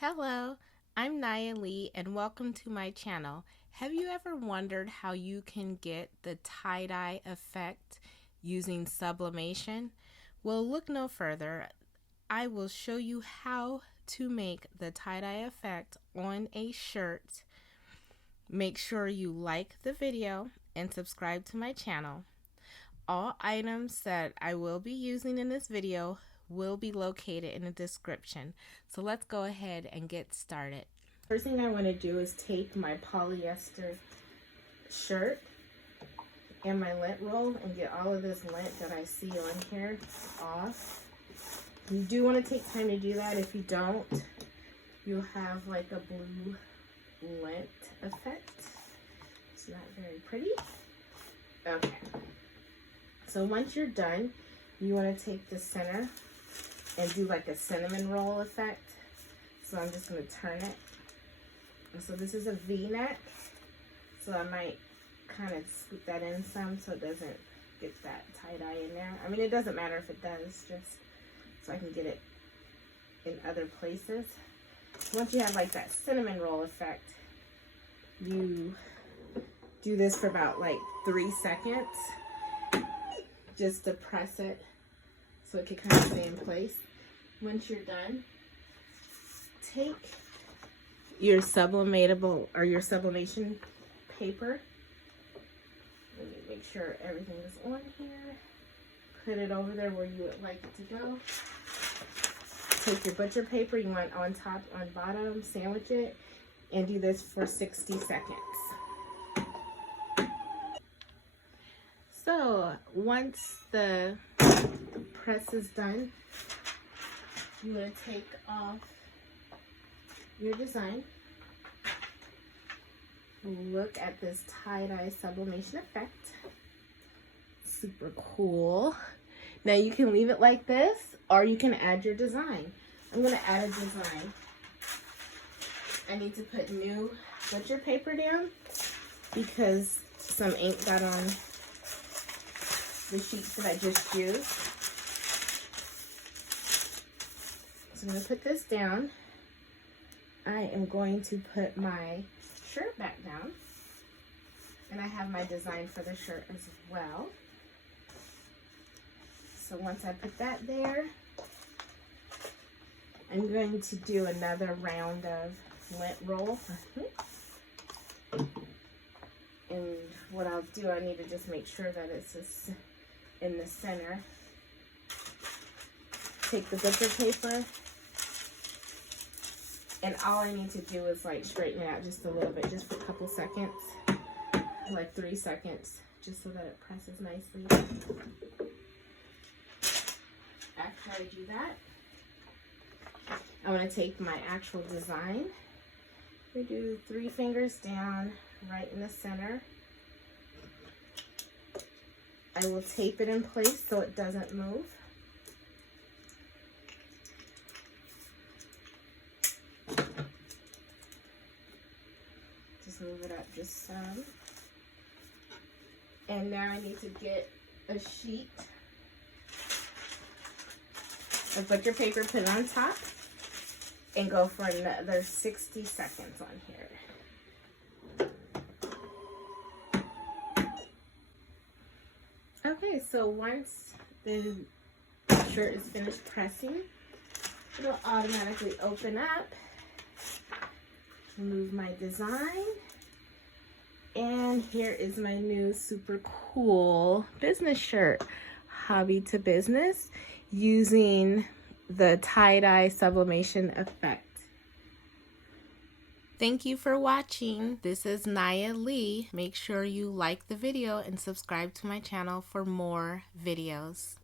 Hello, I'm Naya Lee and welcome to my channel. Have you ever wondered how you can get the tie-dye effect using sublimation? Well, look no further. I will show you how to make the tie-dye effect on a shirt. Make sure you like the video and subscribe to my channel. All items that I will be using in this video will be located in the description. So let's go ahead and get started. First thing I want to do is take my polyester shirt and my lint roll and get all of this lint that I see on here off. You do want to take time to do that. If you don't, you'll have like a blue lint effect. It's not very pretty. Okay. So once you're done, you want to take the center and do like a cinnamon roll effect. So I'm just going to turn it. And so this is a V-neck. So I might kind of scoop that in some so it doesn't get that tie-dye in there. I mean, it doesn't matter if it does, just so I can get it in other places. Once you have like that cinnamon roll effect, you do this for about like 3 seconds. Just to press it so it can kind of stay in place. Once you're done, take your sublimatable or your sublimation paper. Let me make sure everything is on here. Put it over there where you would like it to go. Take your butcher paper, you want on top, on bottom, sandwich it, and do this for 60 seconds. So once the press is done, you want to take off your design. Look at this tie-dye sublimation effect. Super cool. Now you can leave it like this or you can add your design. I'm going to add a design. I need to put new butcher paper down because some ink got on the sheets that I just used. So I'm going to put this down. I am going to put my shirt back down. And I have my design for the shirt as well. So once I put that there, I'm going to do another round of lint roll. And what I'll do, I need to just make sure that it's just in the center. Take the butcher paper, and all I need to do is like straighten it out just a little bit, just for a couple seconds, like 3 seconds, just so that it presses nicely. After I do that, I want to take my actual design. We do 3 fingers down, right in the center. I will tape it in place so it doesn't move. Just move it up just some. And now I need to get a sheet of butcher paper, put it on top, and go for another 60 seconds on here. Okay, so once the shirt is finished pressing, it'll automatically open up. Remove my design. And here is my new super cool business shirt, Hobby to Business, using the tie-dye sublimation effect. Thank you for watching. This is Naya Lee. Make sure you like the video and subscribe to my channel for more videos.